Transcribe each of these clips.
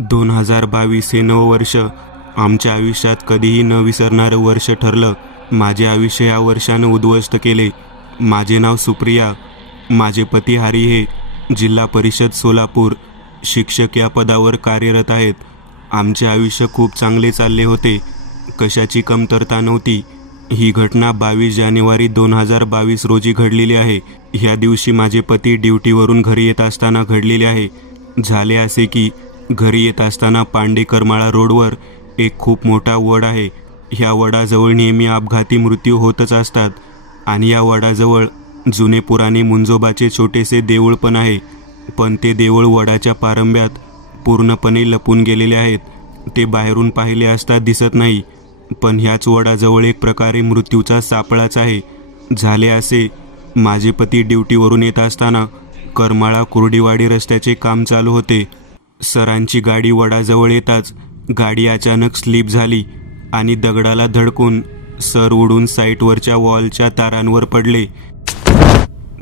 2022 हे नववर्ष आमच्या आयुष्यात कधीही न विसरणारं वर्ष ठरलं. माझे आयुष्य या वर्षानं उद्ध्वस्त केले. माझे नाव सुप्रिया. माझे पती हरी हे जिल्हा परिषद सोलापूर शिक्षक या पदावर कार्यरत आहेत. आमचे आयुष्य खूप चांगले चालले होते. कशाची कमतरता नव्हती. ही घटना 22 जानेवारी 2022 रोजी घडलेली आहे. ह्या दिवशी माझे पती ड्युटीवरून घरी येत असताना घडलेले आहे. झाले असे की घरी येत असताना पांडेकरमाळा रोडवर एक खूप मोठा वड आहे. ह्या वडाजवळ नेहमी अपघाती मृत्यू होतच असतात आणि या वडाजवळ जुने पुराणे मुंजोबाचे छोटेसे देऊळ पण आहे. पण ते देऊळ वडाच्या पारंब्यात पूर्णपणे लपून गेलेले आहेत. ते बाहेरून पाहिले असता दिसत नाही. पण ह्याच वडाजवळ एक प्रकारे मृत्यूचा सापळाच आहे. झाले असे, माझे पती ड्युटीवरून येत असताना करमाळा कुर्डीवाडी रस्त्याचे काम चालू होते. सरांची गाडी वडाजवळ येताच गाडी अचानक स्लिप झाली आणि दगडाला धडकून सर उडून साईटवरच्या वॉलच्या तारांवर पडले.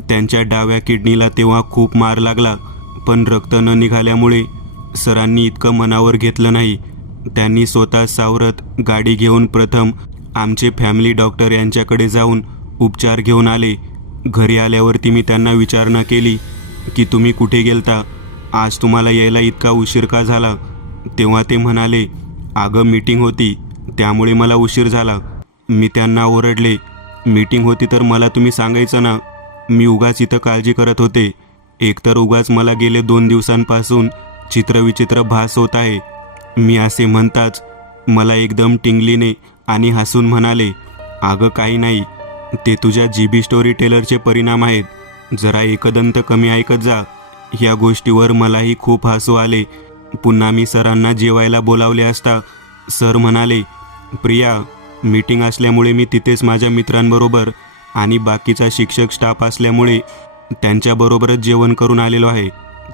त्यांच्या डाव्या किडनीला तेव्हा खूप मार लागला. पण रक्त न निघाल्यामुळे सरांनी इतकं मनावर घेतलं नाही. त्यांनी स्वतः सावरत गाडी घेऊन प्रथम आमचे फॅमिली डॉक्टर यांच्याकडे जाऊन उपचार घेऊन आले. घरी आल्यावरती मी त्यांना विचारणा केली की तुम्ही कुठे गेलता, आज तुम्हाला यायला इतका उशीर का झाला. तेव्हा ते म्हणाले, अगं मीटिंग होती त्यामुळे मला उशीर झाला. मी त्यांना ओरडले, मीटिंग होती तर मला तुम्ही सांगायचं ना. मी उगाच इथं काळजी करत होते. एकतर उगाच मला गेले 2 दिवसांपासून चित्रविचित्र भास होत आहे. मी असे म्हणताच मला एकदम टिंगलीने आणि हसून म्हणाले, अगं काही नाही, ते तुझ्या जीबी स्टोरी टेलरचे परिणाम आहेत. जरा एकदंत कमी ऐकत जा. ह्या गोष्टीवर मलाही खूप हसू आले. पुन्हा मी सरांना जेवायला बोलावले असता सर म्हणाले, प्रिया, मीटिंग असल्यामुळे मी तिथेच माझ्या मित्रांबरोबर आणि बाकीचा शिक्षक स्टाफ असल्यामुळे त्यांच्याबरोबरच जेवण करून आलेलो आहे.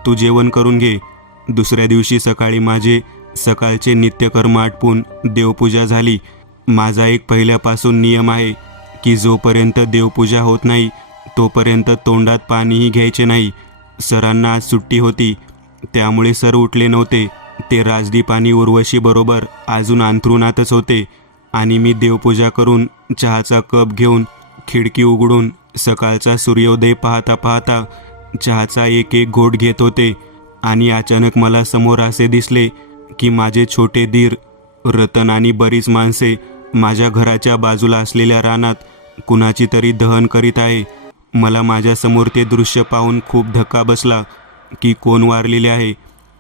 तू जेवण करून घे. दुसऱ्या दिवशी सकाळी माझे सकाळचे नित्यकर्म आटपून देवपूजा झाली. माझा एक पहिल्यापासून नियम आहे की जोपर्यंत देवपूजा होत नाही तोपर्यंत तोंडात पाणीही घ्यायचे नाही. सरांना आज सुट्टी होती त्यामुळे सर उठले नव्हते. ते राजदीप आणि उर्वशी बरोबर अजून अंथरुणातच होते आणि मी देवपूजा करून चहाचा कप घेऊन खिडकी उघडून सकाळचा सूर्योदय पाहता पाहता चहाचा एक एक घोट घेत होते. आणि अचानक मला समोर असे दिसले की माझे छोटे धीर रतन आणि बरीच माणसे माझ्या घराच्या बाजूला असलेल्या रानात कुणाची तरी दहन करीत आहे. मला माझ्यासमोर ते दृश्य पाहून खूप धक्का बसला की कोण वारलेले आहे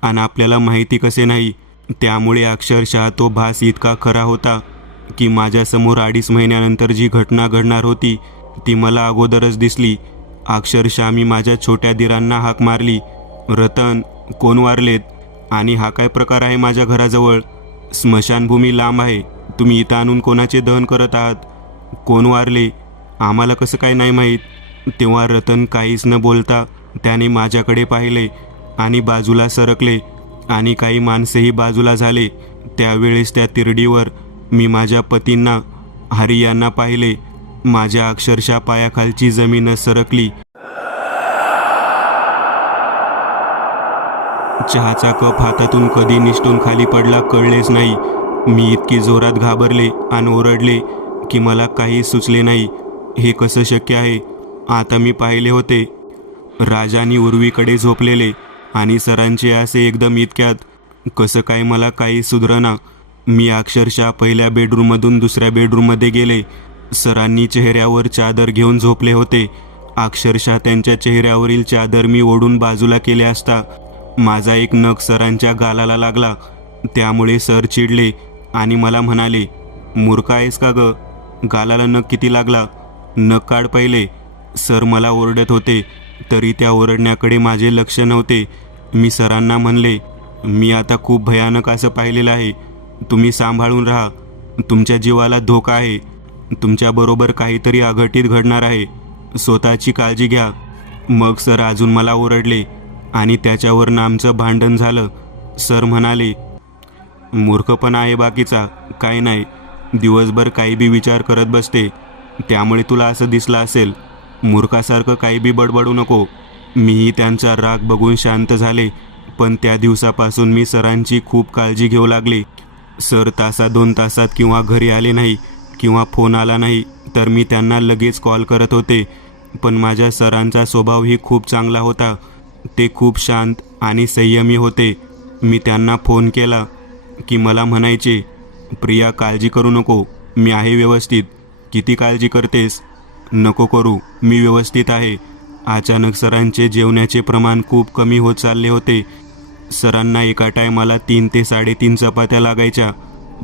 आणि आपल्याला माहिती कसे नाही. त्यामुळे अक्षरशः तो भास इतका खरा होता की माझ्यासमोर 2.5 महिन्यानंतर जी घटना घडणार होती ती मला अगोदरच दिसली. अक्षरशः मी माझ्या छोट्या धीरांना हाक मारली, रतन, कोण वारलेत आणि हा काय प्रकार आहे माझ्या घराजवळ. स्मशानभूमी लांब आहे, तुम्ही इथं आणून कोणाचे दहन करत आहात. कोण वारले आम्हाला कसं काय नाही माहीत. तेव्हा रतन काहीच न बोलता त्याने माझ्याकडे पाहिले आणि बाजूला सरकले आणि काही माणसेही बाजूला झाले. त्यावेळेस त्या तिरडीवर मी माझ्या पतींना, हरी यांना पाहिले. माझ्या अक्षरशः पायाखालची जमीनच सरकली. चहाचा कप हातातून कधी निसटून खाली पडला कळलेच नाही. मी इतकी जोरात घाबरले आणि ओरडले की मला काही सुचले नाही. हे कसं शक्य आहे. आता मी पाहिले होते राज आणि उर्वीकडे झोपलेले आणि सरांचे असे एकदम इतक्यात. कसं काय मला काही सुधरना. मी अक्षरशः पहिल्या बेडरूममधून दुसऱ्या बेडरूममध्ये गेले. सरांनी चेहऱ्यावर चादर घेऊन झोपले होते. अक्षरशः त्यांच्या चेहऱ्यावरील चादर मी ओढून बाजूला केले असता माझा एक नख सरांच्या गालाला लागला. त्यामुळे सर चिडले आणि मला म्हणाले, मूर्ख आहेस का ग, गालाला नख किती लागला, नख काढ पहिले. सर मला ओरडत होते तरी त्या ओरडण्याकडे माझे लक्ष नव्हते. मी सरांना म्हणले, मी आता खूप भयानक असं पाहिलेलं आहे. तुम्ही सांभाळून राहा. तुमच्या जीवाला धोका आहे. तुमच्याबरोबर काहीतरी अघटित घडणार आहे. स्वतःची काळजी घ्या. मग सर अजून मला ओरडले आणि त्याच्यावरनं आमचं भांडण झालं. सर म्हणाले, मूर्खपणा आहे बाकीचा, काय नाही. दिवसभर काही बी विचार करत बसते त्यामुळे तुला असं दिसलं असेल. मूर्खासारखं काही बी बडबडू नको. मीही त्यांचा राग बघून शांत झाले पण त्या दिवसापासून मी सरांची खूप काळजी घेऊ लागले. सर तासात 2 तासात किंवा घरी आले नाही किंवा फोन आला नाही तर मी त्यांना लगेच कॉल करत होते. पण माझ्या सरांचा स्वभावही खूप चांगला होता. ते खूप शांत आणि संयमी होते. मी त्यांना फोन केला की मला म्हणायचे, प्रिया काळजी करू नको, मी आहे व्यवस्थित. किती काळजी करतेस? नको करू, मी व्यवस्थित आहे. अचानक सरांचे जेवण्याचे प्रमाण खूप कमी होत चालले होते. सरांना एका टायमाला 3 ते 3.5 चपात्या लागायच्या.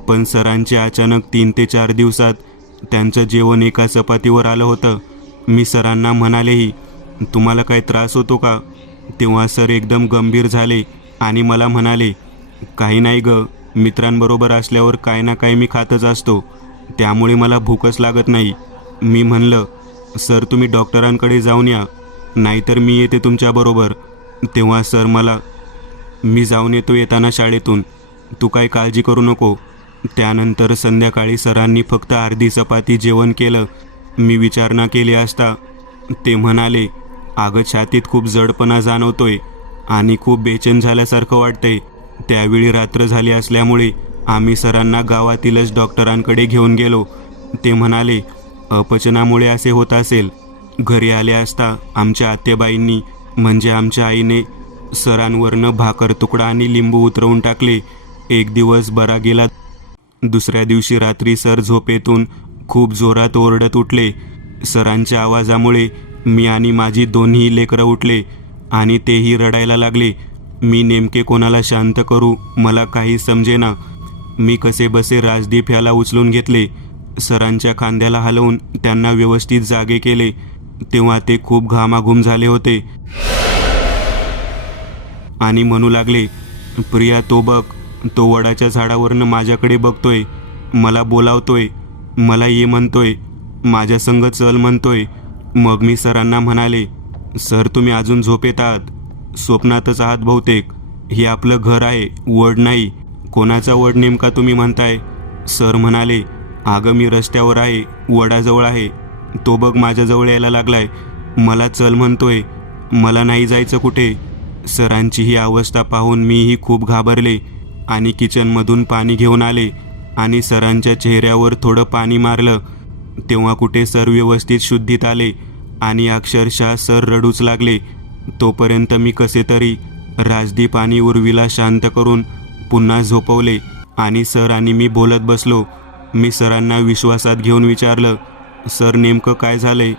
पण सरांचे अचानक 3 ते 4 दिवसात त्यांचं जेवण एका चपातीवर आलं होतं. मी सरांना म्हणालेही, तुम्हाला काय त्रास होतो का? तेव्हा सर एकदम गंभीर झाले आणि मला म्हणाले, काही नाही ग, मित्रांबरोबर असल्यावर काय ना काय मी खातच असतो, त्यामुळे मला भूकच लागत नाही. मी म्हणलं, सर तुम्ही डॉक्टरांकडे जाऊन या, नाहीतर मी येते तुमच्याबरोबर. तेव्हा सर मला, मी जाऊन येतो येताना शाळेतून, तू काय काळजी करू नको. त्यानंतर संध्याकाळी सरांनी फक्त अर्धी चपाती जेवण केलं. मी विचारणा केली असता ते म्हणाले, अगं छातीत खूप जडपणा जाणवतोय आणि खूप बेचैन झाल्यासारखं वाटतंय. त्यावेळी रात्र झाली असल्यामुळे आम्ही सरांना गावातीलच डॉक्टरांकडे घेऊन गेलो. ते म्हणाले, अपचनामुळे असे होत असेल. घरी आले असता आमच्या आत्याबाईंनी म्हणजे आमच्या आईने सरांवरनं भाकर तुकडा आणि लिंबू उतरवून टाकले. एक दिवस बरा गेला. दुसऱ्या दिवशी रात्री सर झोपेतून खूप जोरात ओरडत उठले. सरांच्या आवाजामुळे मी आणि माझी दोन्ही लेकरं उठले आणि तेही रडायला लागले. मी नेमके कोणाला शांत करू मला काही समजेना. मी कसे बसे राजदीप ह्याला उचलून घेतले. सरांच्या खांद्याला हलवून त्यांना व्यवस्थित जागे केले. तेव्हा ते खूप घामाघूम झाले होते आणि म्हणू लागले, प्रिया तो बघ, तो वडाच्या झाडावरनं माझ्याकडे बघतोय, मला बोलावतोय, मला ये म्हणतोय, माझ्या संग चल म्हणतोय. मग मी सरांना म्हणाले, सर तुम्ही अजून झोपेत आहात, स्वप्नातच आहात बहुतेक. हे आपलं घर आहे, वड नाही. कोणाचा वड नेमका तुम्ही म्हणताय? सर म्हणाले, अगं मी रस्त्यावर आहे, वडाजवळ आहे, तो बघ माझ्याजवळ यायला लागलाय, मला चल म्हणतोय, मला नाही जायचं कुठे. सरांची ही अवस्था पाहून मीही खूप घाबरले आणि किचनमधून पाणी घेऊन आले आणि सरांच्या चेहऱ्यावर थोडं पाणी मारलं. तेव्हा कुठे सर व्यवस्थित शुद्धीत आले आणि अक्षरशः सर रडूच लागले. तोपर्यंत मी कसे तरी राजदीप आणि उर्वीला शांत करून पुन्हा झोपवले आणि सर आणि मी बोलत बसलो. मी सरांना विश्वासात घेऊन विचारलं, सर नेमकं काय झालंय?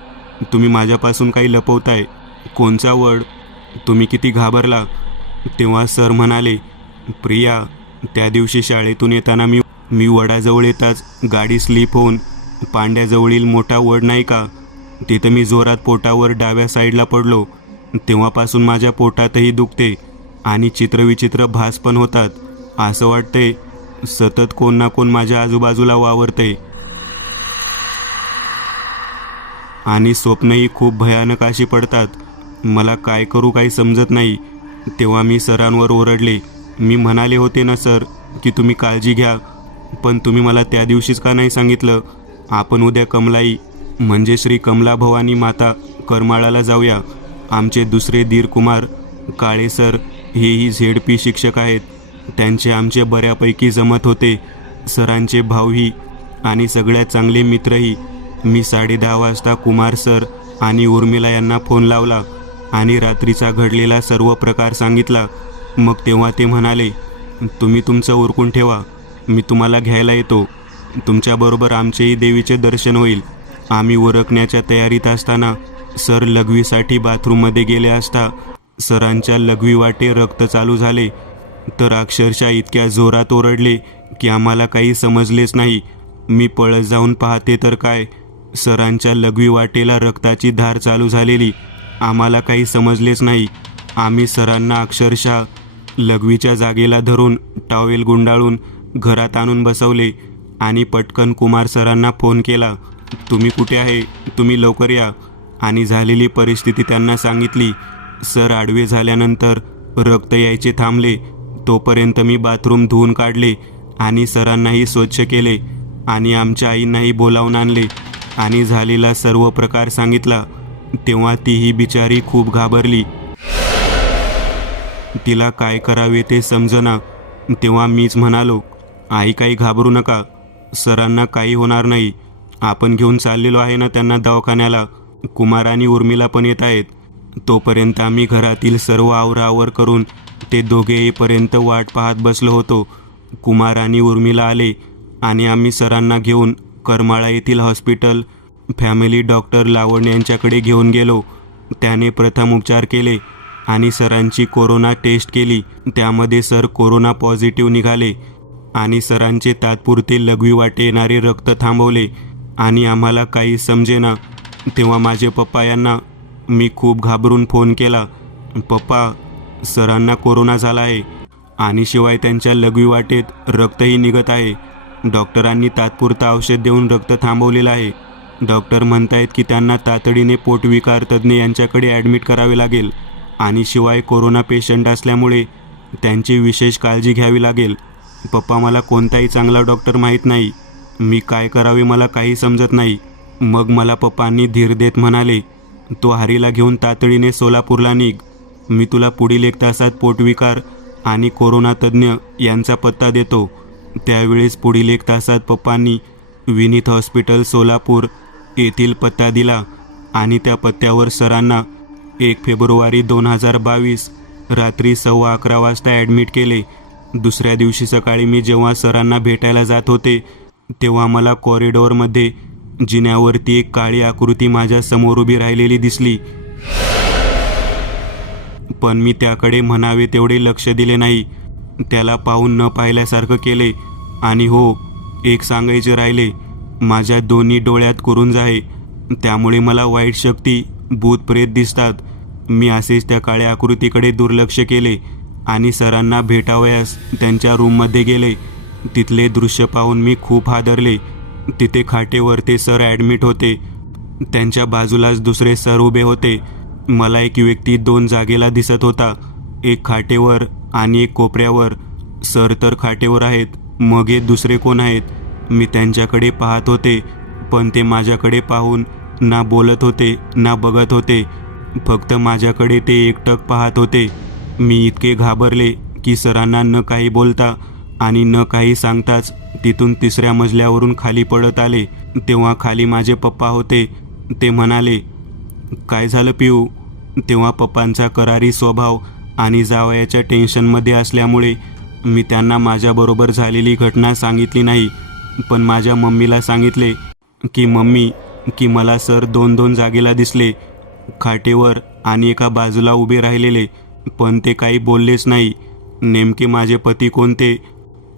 तुम्ही माझ्यापासून काही लपवताय? कोणचा वड? तुम्ही किती घाबरला? तेव्हा सर म्हणाले, प्रिया त्या दिवशी शाळेतून येताना मी वडाजवळ येताच गाडी स्लिप होऊन पांड्याजवळील मोठा वड नाही का, तिथं मी जोरात पोटावर डाव्या साईडला पडलो. तेव्हापासून माझ्या पोटातही दुखते आणि चित्रविचित्र भास पण होतात. असं वाटतंय सतत कोण ना कोण माझ्या आजूबाजूला वावरतंय आणि स्वप्नही खूप भयानक अशी पडतात. मला काय करू काही समजत नाही. तेव्हा मी सरांवर ओरडले. मी म्हणाले होते ना सर की तुम्ही काळजी घ्या, पण तुम्ही मला त्या दिवशीच का नाही सांगितलं? आपण उद्या कमलाई म्हणजे श्री कमला भवानी माता करमाळाला जाऊया. आमचे दुसरे धीर कुमार काळे सर हेही ZP शिक्षक आहेत. त्यांचे आमचे बऱ्यापैकी जमत होते. सरांचे भाऊही आणि सगळ्यात चांगले मित्रही. मी 10:30 वाजता कुमार सर आणि उर्मिला यांना फोन लावला आणि रात्रीचा घडलेला सर्व प्रकार सांगितला. मग तेव्हा ते म्हणाले, तुम्ही तुमचं उरकून ठेवा, मी तुम्हाला घ्यायला येतो. तुमच्याबरोबर आमचेही देवीचे दर्शन होईल. आम्ही उरकण्याच्या तयारीत असताना सर लघवीसाठी बाथरूममध्ये गेले असता सरांच्या लघवी वाटे रक्त चालू झाले. तर अक्षरशः इतक्या जोरात ओरडले की आम्हाला काही समजलेच नाही. मी पळत जाऊन पाहते तर काय, सरांच्या लघवी वाटेला रक्ताची धार चालू झालेली. आम्हाला काही समजलेच नाही. आम्ही सरांना अक्षरशः लघवीच्या जागेला धरून टॉवेल गुंडाळून घरात आणून बसवले आणि पटकन कुमार सरांना फोन केला, तुम्ही कुठे आहे, तुम्ही लवकर या. आणि झालेली परिस्थिती त्यांना सांगितली. सर आडवे झाल्यानंतर रक्त यायचे थांबले. तोपर्यंत मी बाथरूम धुवून काढले आणि सरांनाही स्वच्छ केले आणि आमच्या आईंनाही बोलावून आणले आणि झालेला सर्व प्रकार सांगितला. तेव्हा तीही बिचारी खूप घाबरली. तिला काय करावे ते समजेना. तेव्हा मीच म्हणालो, आई काही घाबरू नका, सरांना काही होणार नाही. आपण घेऊन चाललेलो आहे ना त्यांना दवाखान्याला. कुमार आणि उर्मिला पण येत आहेत. तोपर्यंत आम्ही घरातील सर्व आवराआवर करून ते दोघे येईपर्यंत वाट पाहत बसलो होतो. कुमार आणि उर्मिला आले आणि आम्ही सरांना घेऊन करमाळा येथील हॉस्पिटल फॅमिली डॉक्टर लावण्य यांच्याकडे घेऊन गेलो. त्याने प्रथम उपचार केले आणि सरांची कोरोना टेस्ट केली. त्यामध्ये सर कोरोना पॉझिटिव्ह निघाले आणि सरांचे तात्पुरते लघवी वाटे येणारे रक्त थांबवले आणि आम्हाला काही समजेना. तेव्हा माझे पप्पा यांना मी खूप घाबरून फोन केला, पप्पा सरांना कोरोना झाला आहे आणि शिवाय त्यांच्या लघवी वाटेत रक्तही निघत आहे. डॉक्टरांनी तात्पुरतं औषध देऊन रक्त थांबवलेलं आहे. डॉक्टर म्हणतायत की त्यांना तातडीने पोटविकार तज्ज्ञ यांच्याकडे ॲडमिट करावे लागेल आणि शिवाय कोरोना पेशंट असल्यामुळे त्यांची विशेष काळजी घ्यावी लागेल. पप्पा मला कोणताही चांगला डॉक्टर माहीत नाही. मी काय करावे मला काही समजत नाही. मग मला पप्पांनी धीर देत म्हणाले, तो हरीला घेऊन तातडीने सोलापूरला निघ. मी तुला पुढील 1 तासात पोटविकार आणि कोरोना तज्ज्ञ यांचा पत्ता देतो. त्यावेळेस पुढील 1 तासात पप्पांनी विनीत हॉस्पिटल सोलापूर येथील पत्ता दिला आणि त्या पत्त्यावर सरांना 1 फेब्रुवारी 2022 रात्री 11:15 वाजता ॲडमिट केले. दुसऱ्या दिवशी सकाळी मी जेव्हा सरांना भेटायला जात होते तेव्हा मला कॉरिडॉरमध्ये जिन्यावरती एक काळी आकृती माझ्या समोर उभी राहिलेली दिसली. पण मी त्याकडे म्हणावे तेवढे लक्ष दिले नाही. त्याला पाहून न पाहिल्यासारखं केले. आणि हो, एक सांगायचे राहिले, माझ्या दोन्ही डोळ्यात कुरुंज आहे, त्यामुळे मला वाईट शक्ती भूतप्रेत दिसतात. मी असेच त्या काळ्या आकृतीकडे दुर्लक्ष केले आणि सरांना भेटावयास त्यांच्या रूममध्ये गेले. तिथले दृश्य पाहून मी खूप हादरले. तिथे खाटेवर ते सर ॲडमिट होते. त्यांच्या बाजूलाच दुसरे सर उभे होते. मला एक व्यक्ती 2 जागेला दिसत होता, एक खाटेवर आणि एक कोपऱ्यावर. सर तर खाटेवर आहेत, मग हे दुसरे कोण आहेत? मी त्यांच्याकडे पाहत होते, पण ते माझ्याकडे पाहून ना बोलत होते ना बघत होते, फक्त माझ्याकडे ते एकटक पाहत होते. मी इतके घाबरले की सरांना न काही बोलता आणि न काही सांगताच तिथून 3ऱ्या मजल्यावरून खाली पडत आले. तेव्हा खाली माझे पप्पा होते. ते म्हणाले, काय झालं पिऊ? तेव्हा पप्पांचा करारी स्वभाव आणि जावयाच्या टेन्शनमध्ये असल्यामुळे मी त्यांना माझ्याबरोबर झालेली घटना सांगितली नाही. पण माझ्या मम्मीला सांगितले की मम्मी की मला सर 2 जागेला दिसले, खाटेवर आणि एका बाजूला उभे राहिलेले, पण ते काही बोललेच नाही. नेमके माझे पती कोणते,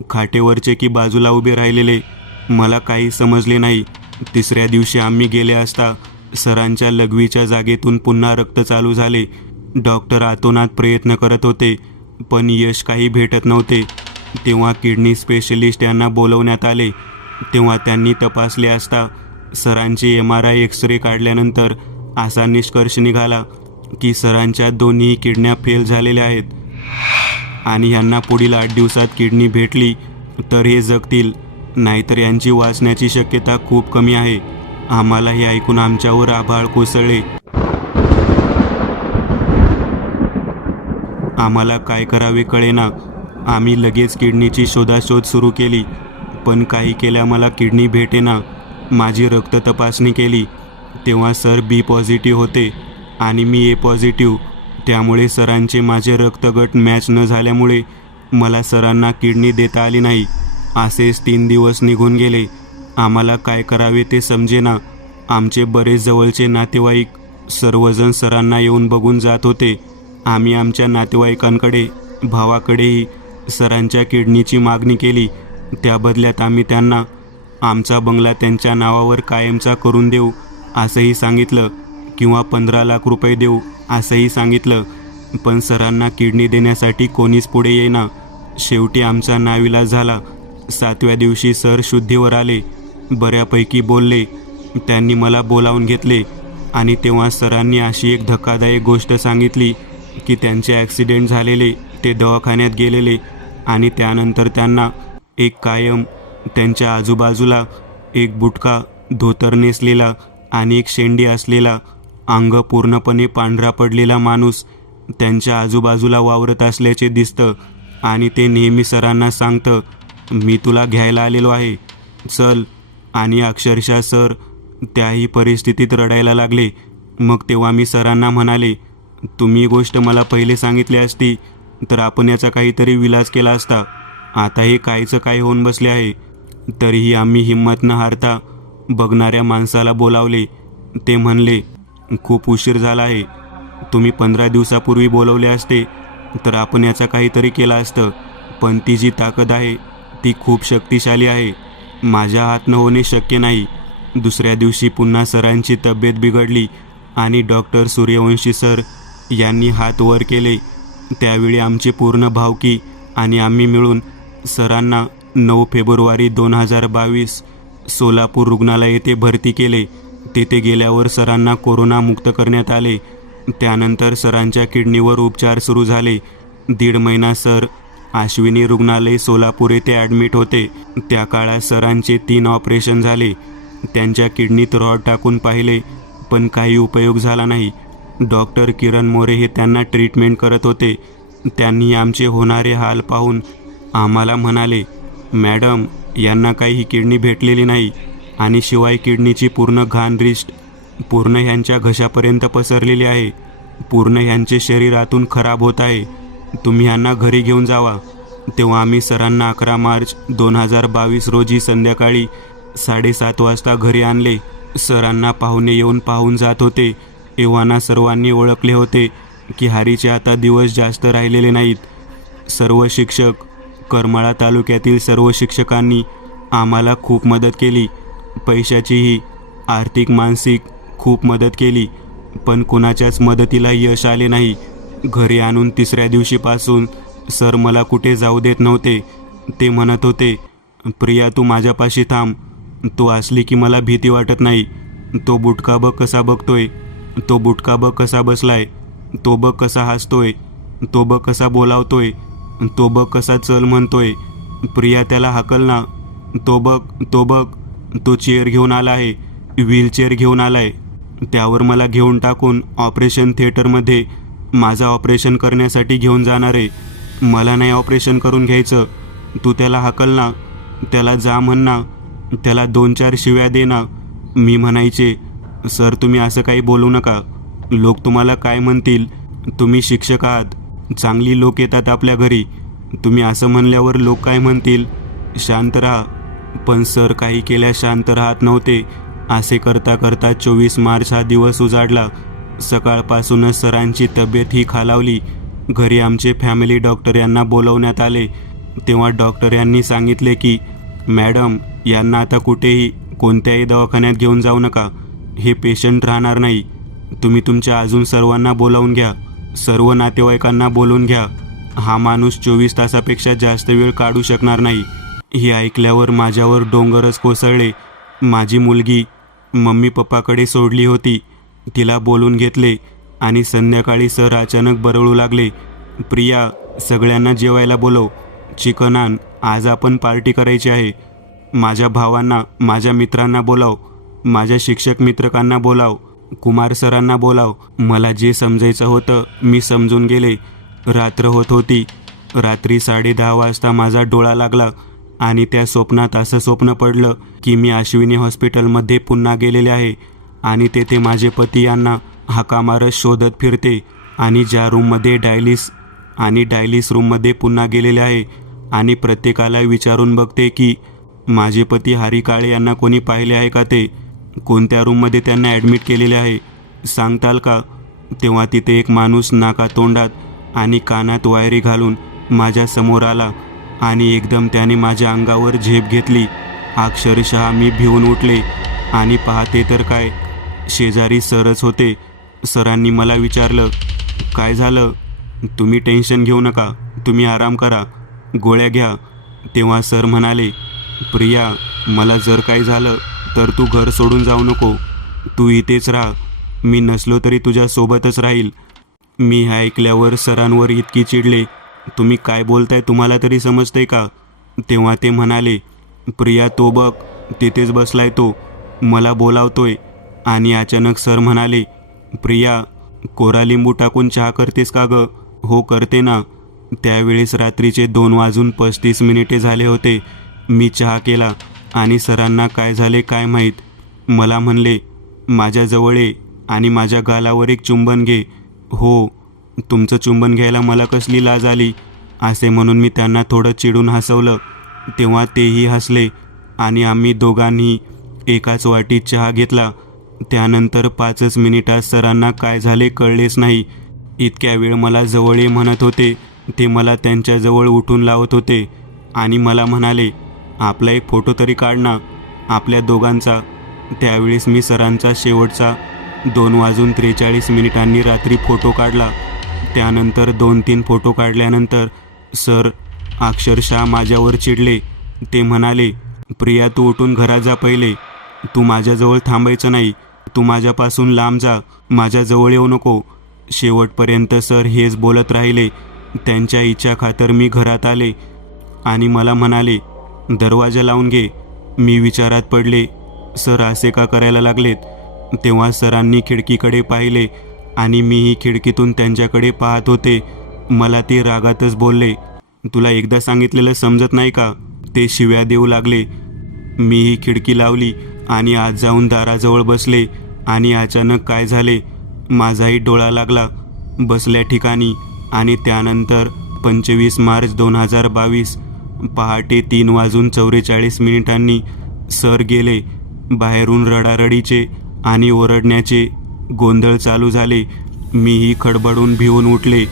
खाटेवरचे की बाजूला उभे राहिलेले, मला काही समजले नाही. 3ऱ्या दिवशी आम्ही गेले असता सरांच्या लघवीच्या जागेतून पुन्हा रक्त चालू झाले. डॉक्टर आतोनात प्रयत्न करत होते, पण यश काही भेटत नव्हते. तेव्हा किडनी स्पेशलिस्ट यांना बोलवण्यात आले. तेव्हा त्यांनी तपासले असता सरांचे MRI एक्सरे काढल्यानंतर असा निष्कर्ष निघाला की सरांच्या दोन्ही किडन्या फेल झालेल्या आहेत आणि यांना पुढील 8 दिवसात किडनी भेटली तर हे जगतील, नाहीतर यांची वाचण्याची शक्यता खूप कमी आहे. आम्हाला हे ऐकून आमच्यावर आभाळ कोसळले. आम्हाला काय करावे कळेना. आम्ही लगेच किडनीची शोधाशोध सुरू केली, पण काही केल्या मला किडनी भेटेना. माझी रक्त तपासणी केली तेव्हा सर B पॉझिटिव्ह होते आणि मी A पॉझिटिव्ह. त्यामुळे सरांचे माझे रक्तगट मॅच न झाल्यामुळे मला सरांना किडनी देता आली नाही. असेच 3 दिवस निघून गेले. आम्हाला काय करावे ते समजेना. आमचे बरेच जवळचे नातेवाईक सर्वजण सरांना येऊन बघून जात होते. आम्ही आमच्या नातेवाईकांकडे, भावाकडेही सरांच्या किडनीची मागणी केली. त्या बदल्यात आम्ही त्यांना आमचा बंगला त्यांच्या नावावर कायमचा करून देऊ असंही सांगितलं किंवा 15 लाख रुपये देऊ असंही सांगितलं. पण सरांना किडनी देण्यासाठी कोणीच पुढे येईना. शेवटी आमचा नाविलाज झाला. 7व्या दिवशी सर शुद्धीवर आले. बऱ्यापैकी बोलले. त्यांनी मला बोलावून घेतले आणि तेव्हा सरांनी अशी एक धक्कादायक गोष्ट सांगितली की त्यांचे ॲक्सिडेंट झालेले, ते दवाखान्यात गेलेले आणि त्यानंतर त्यांना एक कायम त्यांच्या आजूबाजूला एक बुटका, धोतर नेसलेला आणि एक शेंडी असलेला, अंग पूर्णपणे पांढरा पडलेला माणूस त्यांच्या आजूबाजूला वावरत असल्याचे दिसतं आणि ते नेहमी सरांना सांगतं, मी तुला घ्यायला आलेलो आहे, चल. आणि अक्षरशः सर त्याही परिस्थितीत रडायला लागले. मग तेव्हा मी सरांना म्हणाले, तुम्ही ही गोष्ट मला पहिले सांगितली असती तर आपण याचा काहीतरी विलाज केला असता. आता हे कायचं काय होऊन बसले आहे. तरीही आम्ही हिंमत न हारता बघणाऱ्या माणसाला बोलावले. ते म्हणले, खूप उशीर झाला आहे. तुम्ही 15 दिवसापूर्वी बोलवले असते तर आपण याचा काहीतरी केलं असतं. पण ती जी ताकद आहे ती खूप शक्तिशाली आहे. माझ्या हात न होणे शक्य नाही. दुसऱ्या दिवशी पुन्हा सरांची तब्येत बिघडली आणि डॉक्टर सूर्यवंशी सर यांनी हात वर केले. त्यावेळी आमची पूर्ण भावकी आणि आम्ही मिळून सरांना 9 फेब्रुवारी 2022 सोलापूर रुग्णालय येथे भरती केले. तेथे गेल्यावर सरांना कोरोनामुक्त करण्यात आले. त्यानंतर सरांच्या किडनीवर उपचार सुरू झाले. 1.5 महिना सर अश्विनी रुग्णालय सोलापूर येथे ॲडमिट होते. त्या काळात सरांचे 3 ऑपरेशन झाले. त्यांच्या किडनीत रॉड टाकून पाहिले पण काही उपयोग झाला नाही. डॉक्टर किरण मोरे हे त्यांना ट्रीटमेंट करत होते. त्यांनी आमचे होणारे हाल पाहून आम्हाला म्हणाले, मॅडम यांना काही किडनी भेटलेली नाही आणि शिवाय किडनीची पूर्ण घाण रिस्ट पूर्ण ह्यांच्या घशापर्यंत पसरलेली आहे. पूर्ण ह्यांचे शरीर आतून खराब होत आहे. तुम्ही यांना घरी घेऊन जावा. तेव्हा आम्ही सरांना 11 मार्च 2022 रोजी संध्याकाळी 7:30 वाजता घरी आणले. सरांना पाहुणे येऊन पाहून जात होते. एव्हाना सर्वांनी ओळखले होते की हरीचे आता दिवस जास्त राहिलेले नाहीत. सर्व शिक्षक, करमाळा तालुक्यातील सर्व शिक्षकांनी आम्हाला खूप मदत केली. पैशाचीही, आर्थिक, मानसिक खूप मदत केली. पण कुणाच्याच मदतीला यश आले नाही. घरी आणून 3ऱ्या दिवशीपासून सर मला कुठे जाऊ देत नव्हते. ते म्हणत होते, प्रिया तू माझ्यापाशी थांब. तू असली की मला भीती वाटत नाही. तो बुटका बघ कसा बघतोय, तो बुटका बघ कसा बसलाय, तो बघ कसा हसतोय, तो बघ कसा बोलावतोय, तो बघ कसा चल म्हणतोय. प्रिया त्याला हाकल ना. तो बघ, तो बघ, तो चेअर घेऊन आला आहे, व्हीलचेअर घेऊन आलाय. त्यावर मला घेऊन टाकून ऑपरेशन थिएटरमध्ये माझं ऑपरेशन करण्यासाठी घेऊन जाणार आहे. मला नाही ऑपरेशन करून घ्यायचं. तू त्याला हाकल ना, त्याला जा म्हण ना, त्याला 2-4 शिव्या दे ना. मी म्हणायचे, सर तुम्ही असं काही बोलू नका. लोक तुम्हाला काय म्हणतील. तुम्ही शिक्षक आहात, चांगली लोक येतात आपल्या घरी. तुम्ही असं म्हणल्यावर लोक काय म्हणतील. शांत राहा. पण सर काही केल्या शांत राहत नव्हते. असे करता करता 24 मार्च हा दिवस उजाडला. सकाळपासूनच सरांची तब्येत ही खालावली. घरी आमचे फॅमिली डॉक्टर यांना बोलवण्यात आले. तेव्हा डॉक्टर यांनी सांगितले की मॅडम यांना आता कुठेही कोणत्याही दवाखान्यात घेऊन जाऊ नका. हे पेशंट राहणार नाही. तुम्ही तुमच्या अजून सर्वांना बोलावून घ्या, सर्व नातेवाईकांना बोलवून घ्या. हा माणूस 24 तासापेक्षा जास्त वेळ काढू शकणार नाही. हे ऐकल्यावर माझ्यावर डोंगरच कोसळले. माझी मुलगी मम्मी पप्पाकडे सोडली होती. तिला बोलून घेतले आणि संध्याकाळी सर अचानक बरळू लागले, प्रिया सगळ्यांना जेवायला बोलव, चिकन आण, आज आपण पार्टी करायची आहे. माझ्या भावांना, माझ्या मित्रांना बोलाव, माझ्या शिक्षक मित्रकांना बोलाव, कुमार सरांना बोलाव. मला जे समजायचं होतं मी समजून गेले. रात्र होत होती. रात्री 10:30 वाजता माझा डोळा लागला आणि त्या स्वप्नात असं स्वप्न पडलं की मी अश्विनी हॉस्पिटलमध्ये पुन्हा गेलेले आहे आणि तेथे माझे पती यांना हाका मारत शोधत फिरते आणि ज्या रूममध्ये डायलिस रूममध्ये पुन्हा गेलेले आहे आणि प्रत्येकाला विचारून बघते की माझे पती हरी काळे यांना कोणी पाहिले आहे का, ते कोणत्या रूममध्ये त्यांना ॲडमिट केलेले आहे सांगताल का. तेव्हा तिथे एक माणूस नाकातोंडात आणि कानात वायरी घालून माझ्या समोर आला आणि एकदम त्याने माझ्या अंगावर झेप घेतली. अक्षरशः मी भिवून उठले आणि पाहते तर काय, शेजारी सरच होते. सरांनी मला विचारलं, काय झालं. तुम्ही टेन्शन घेऊ नका, तुम्ही आराम करा, गोळ्या घ्या. तेव्हा सर म्हणाले, प्रिया मला जर काय झालं तर तू घर सोडून जाऊ नको, तू इथेच राहा. मी नसलो तरी तुझ्यासोबतच राहील. मी हे ऐकल्यावर सरांवर इतकी चिडले, तुम्ही काय बोलताय, तुम्हाला तरी समजतंय का. तेव्हा ते म्हणाले, प्रिया तो बघ तिथेच बसलाय, तो मला बोलावतोय. आणि अचानक सर म्हणाले, प्रिया कोरा लिंबू टाकून चहा करतेस का गं? हो करते ना. त्यावेळेस रात्रीचे 2:35 झाले होते. मी चहा केला आणि सरांना काय झाले काय माहीत, मला म्हणले, माझ्याजवळ ये आणि माझ्या गालावर एक चुंबन घे. हो, तुमचं चुंबन घ्यायला मला कसली लाज आली, असे म्हणून मी त्यांना थोडं चिडून हसवलं. तेव्हा तेही हसले आणि आम्ही दोघांनी एकाच वाटीत चहा घेतला. त्यानंतर 5 मिनिटात सरांना काय झाले कळलेच नाही. इतक्या वेळ मला जवळ ये म्हणत होते. ते मला त्यांच्याजवळ उठून लावत होते आणि मला म्हणाले, आपला एक फोटो तरी काढ ना, आपल्या दोघांचा. त्यावेळेस मी सरांचा शेवटचा 2:43 रात्री फोटो काढला. त्यानंतर 2-3 फोटो काढल्यानंतर सर अक्षरशः माझ्यावर चिडले. ते म्हणाले, प्रिया तू उठून घरात जा पहिले. तू माझ्याजवळ थांबायचं नाही. तू माझ्यापासून लांब जा, माझ्याजवळ येऊ नको. शेवटपर्यंत सर हेच बोलत राहिले. त्यांच्या इच्छा खातर मी घरात आले आणि मला म्हणाले, दरवाजा लावून घे. मी विचारात पडले, सर असे का करायला लागलेत? तेव्हा सरांनी खिडकीकडे पाहिले आणि मीही खिडकीतून त्यांच्याकडे पाहत होते. मला ते रागातच बोलले, तुला एकदा सांगितलेलं समजत नाही का? ते शिव्या देऊ लागले. मीही खिडकी लावली आणि आत जाऊन दाराजवळ बसले आणि अचानक काय झाले, माझाही डोळा लागला बसल्या ठिकाणी. आणि त्यानंतर 25 मार्च 2022 पहाटे 3:44 सर गेले. बाहेरून रडारडीचे आणि ओरडण्याचे गोंधळ चालू झाले. मीही खडबडून भिवून उठले.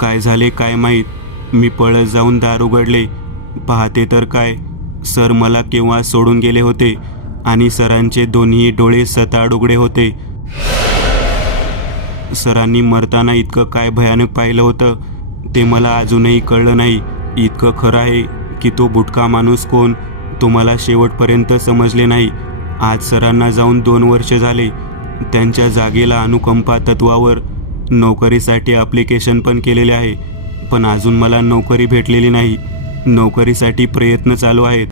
काय झाले काय माहीत. मी पळत जाऊन दार उघडले. पाहते तर काय, सर मला केव्हा सोडून गेले होते आणि सरांचे दोन्ही डोळे सताड उघडे होते. सरांनी मरताना इतकं काय भयानक पाहिलं होतं ते मला अजूनही कळलं नाही. इतकं खरं आहे की तो बुटका माणूस कोण, तो मला शेवटपर्यंत समजले नाही. आज सरांना जाऊन 2 वर्ष झाले. त्यांच्या जागेला अनुकंपा तत्वावर नोकरीसाठी ॲप्लिकेशन पण केलेले आहे, पण अजून मला नोकरी भेटलेली नाही. नोकरीसाठी प्रयत्न चालू आहेत.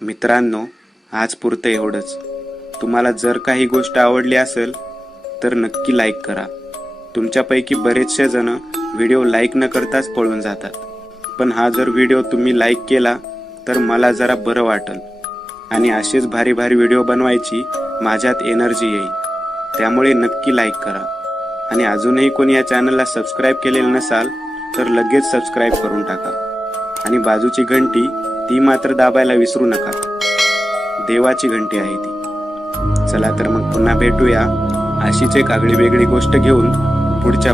मित्रांनो, आज पुरतं एवढंच. तुम्हाला जर काही गोष्ट आवडली असेल तर नक्की लाईक करा. तुमच्यापैकी बरेचसे जण व्हिडिओ लाईक न करताच पळून जातात, पण हा जर व्हिडिओ तुम्ही लाईक केला तर मला जरा बरं वाटेल आणि असेच भारी भारी व्हिडिओ बनवायची माझ्यात एनर्जी येईल. त्यामुळे नक्की लाईक करा. आणि अजूनही कोणी या चॅनलला सबस्क्राईब केलेलं नसाल तर लगेच सबस्क्राईब करून टाका. आणि बाजूची घंटी ती मात्र दाबायला विसरू नका. देवाची घंटी आहे ती. चला तर मग पुन्हा भेटूया अशीच एक आगळी वेगळी गोष्ट घेऊन पुढच्या